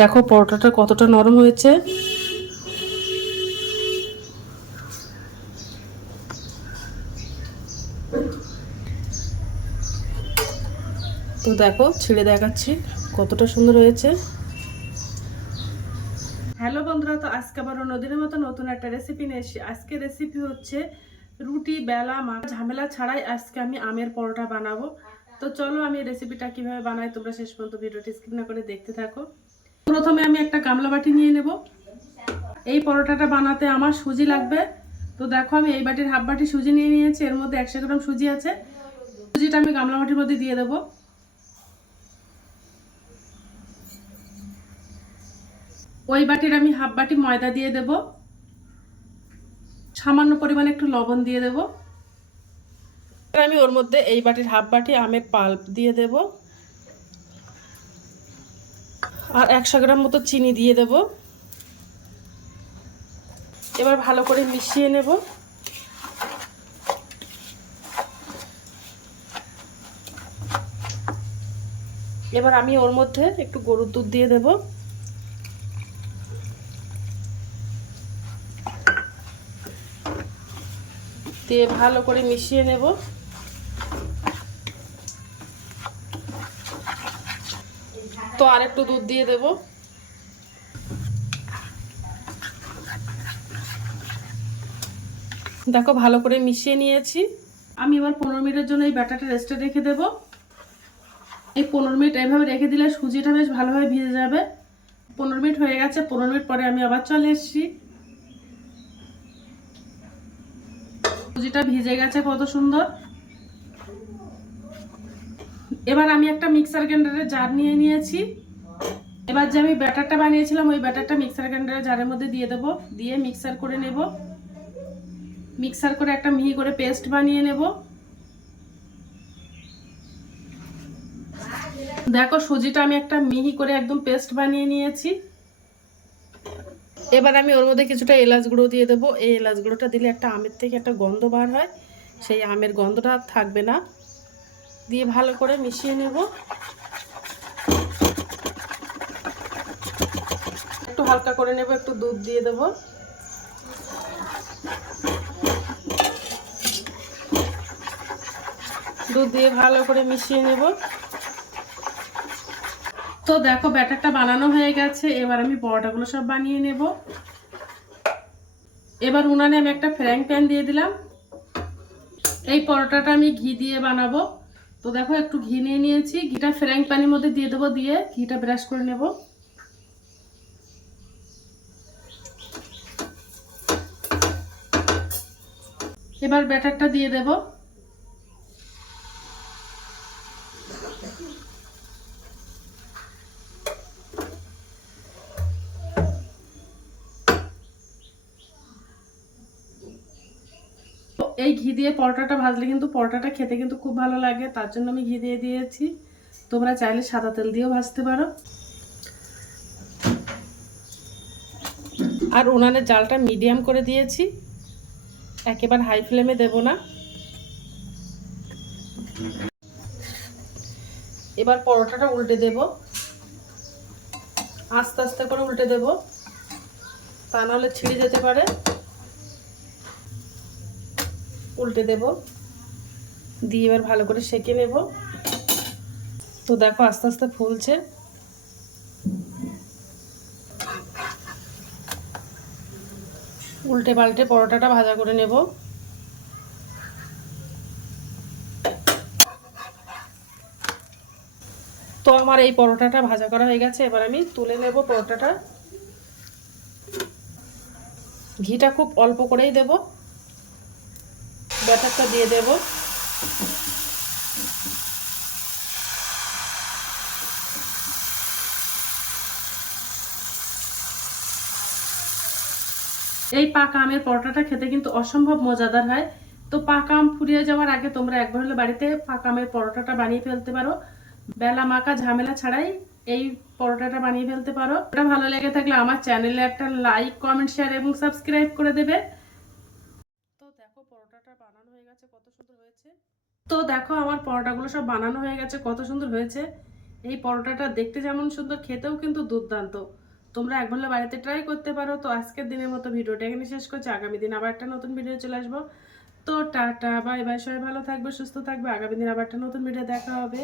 দেখো পরোটাটা কতটা নরম হয়েছে। তো দেখো ছিঁড়ে দেখাচ্ছি কতটা সুন্দর হয়েছে। হ্যালো বন্ধুরা, তো আজকে আবার নদীর মতো নতুন একটা রেসিপি নিয়ে এসেছি। আজকে রেসিপি হচ্ছে রুটি বেলা মা ঝামেলা ছাড়াই আজকে আমি আমের পরোটা বানাবো। তো চলো আমি রেসিপিটা কিভাবে বানাই তোমরা শেষ পর্যন্ত ভিডিওটি স্কিপ না করে দেখতে থাকো। প্রথমে আমি একটা গামলা বাটি নিয়ে নেব। এই পরোটাটা বানাতে আমার সুজি লাগবে। তো দেখো আমি এই বাটির হাফ বাটি সুজি নিয়ে নিয়েছি, এর মধ্যে 100 গ্রাম সুজি আছে। সুজিটা আমি গামলা বাটির মধ্যে দিয়ে দেবো। ওই বাটির আমি হাফ বাটি ময়দা দিয়ে দেব, সামান্য পরিমাণে একটু লবণ দিয়ে দেব। আমি ওর মধ্যে এই বাটির হাফ বাটি আমের পাল্প দিয়ে দেব, আর 100 গ্রাম মতো চিনি দিয়ে দেব। এবার ভালো করে মিশিয়ে নেব। এবার আমি ওর মধ্যে একটু গরুর দুধ দিয়ে দেব। দিয়ে ভালো করে মিশিয়ে নেব। তো আর একটু দুধ দিয়ে দেব। দেখো ভালো করে মিশিয়ে নিয়েছি। আমি এবার 15 মিনিটের জন্য এই ব্যাটারটা রেস্টে রেখে দেব। এই 15 মিনিট এইভাবে রেখে দিলে সুজিটা বেশ ভালোভাবে ভিজে যাবে। 15 মিনিট হয়ে গেছে। 15 মিনিট পরে আমি আবার চলে এসেছি। সুজিটা ভিজে গেছে কত সুন্দর। এবার আমি একটা মিক্সার গ্রাইন্ডারের জার নিয়ে নিয়েছি। এবার যে আমি ব্যাটারটা বানিয়েছিলাম ওই ব্যাটারটা মিক্সার গ্রাইন্ডারের জারের মধ্যে দিয়ে দেবো। দিয়ে মিক্সার করে নেব। মিক্সার করে একটা মিহি করে পেস্ট বানিয়ে নেব। দেখো সুজিটা আমি একটা মিহি করে একদম পেস্ট বানিয়ে নিয়েছি। এবার আমি ওর মধ্যে কিছুটা এলাচ গুঁড়ো দিয়ে দেবো। এই এলাচ গুঁড়োটা দিলে একটা আমের থেকে একটা গন্ধ বার হয়, সেই আমের গন্ধটা আর থাকবে না। দিয়ে ভালো করে মিশিয়ে নেব। একটু হালকা করে নেব, একটু দুধ দিয়ে দেব। দুধ দিয়ে ভালো করে মিশিয়ে নেব। তো দেখো ব্যাটারটা বানানো হয়ে গেছে। এবার আমি পরোটাগুলো সব বানিয়ে নেব। এবার উনানে আমি একটা ফ্রাইং প্যান দিয়ে দিলাম। এই পরোটাটা আমি ঘি দিয়ে বানাবো। তো দেখো একটু ঘি নিয়ে নিয়েছি, ঘিটা ফ্রাইং প্যানের মধ্যে দিয়ে দেবো। দিয়ে ঘিটা ব্রাশ করে নেব। এবার ব্যাটারটা দিয়ে দেব। এই ঘি দিয়ে পরোটাটা ভাজলে কিন্তু পরোটাটা খেতে কিন্তু খুব ভালো লাগে, তার জন্য আমি ঘি দিয়ে দিয়েছি। তোমরা চাইলে সাদা তেল দিয়েও ভাজতে পারো। আর উনানের জালটা মিডিয়াম করে দিয়েছি, একেবারে হাই ফ্লেমে দেব না। এবার পরোটাটা উল্টে দেব, আস্তে আস্তে করে উল্টে দেব, তা নাহলে ছিঁড়ে যেতে পারে। উল্টে দেব, দিয়ে এবার ভালো করে সেঁকে নেব। তো দেখো আস্তে আস্তে ফুলছে। উল্টে পাল্টে পরোটাটা ভাজা করে নেব। তো আমার এই পরোটাটা ভাজা করা হয়ে গেছে। এবার আমি তুলে নেব পরোটাটা। ঘিটা খুব অল্প করেই দেব। ব্যাটারটা দিয়ে দেব। এই পাকা আমের পরোটাটা খেতে কিন্তু অসম্ভব মজাদার হয়। তো পাকা আম ফুরিয়ে যাওয়ার আগে তোমরা একবার হলে বাড়িতে পাকা আমের পরোটাটা বানিয়ে ফেলতে পারো। বেলা মাখা ঝামেলা ছাড়াই এই পরোটাটা বানিয়ে ফেলতে পারো। এটা ভালো লেগে থাকলে আমার চ্যানেলে একটা লাইক, কমেন্ট, শেয়ার এবং সাবস্ক্রাইব করে দেবে। তো দেখো পরোটাটা বানানো হয়ে গেছে কত সুন্দর হয়েছে। তো দেখো আমার পরোটাগুলো সব বানানো হয়ে গেছে কত সুন্দর হয়েছে। এই পরোটাটা দেখতে যেমন সুন্দর, খেতেও কিন্তু দুর্দান্ত। তোমরা একবার হলে বাড়িতে ট্রাই করতে পারো। তো আজকের দিনের মতো ভিডিওটা এখানে শেষ করছি। আগামী দিন আবার একটা নতুন ভিডিও চলে আসবো। তো টাটা, বাই বাই, সবাই ভালো থাকবে, সুস্থ থাকবে। আগামী দিন আবার একটা নতুন ভিডিও দেখা হবে।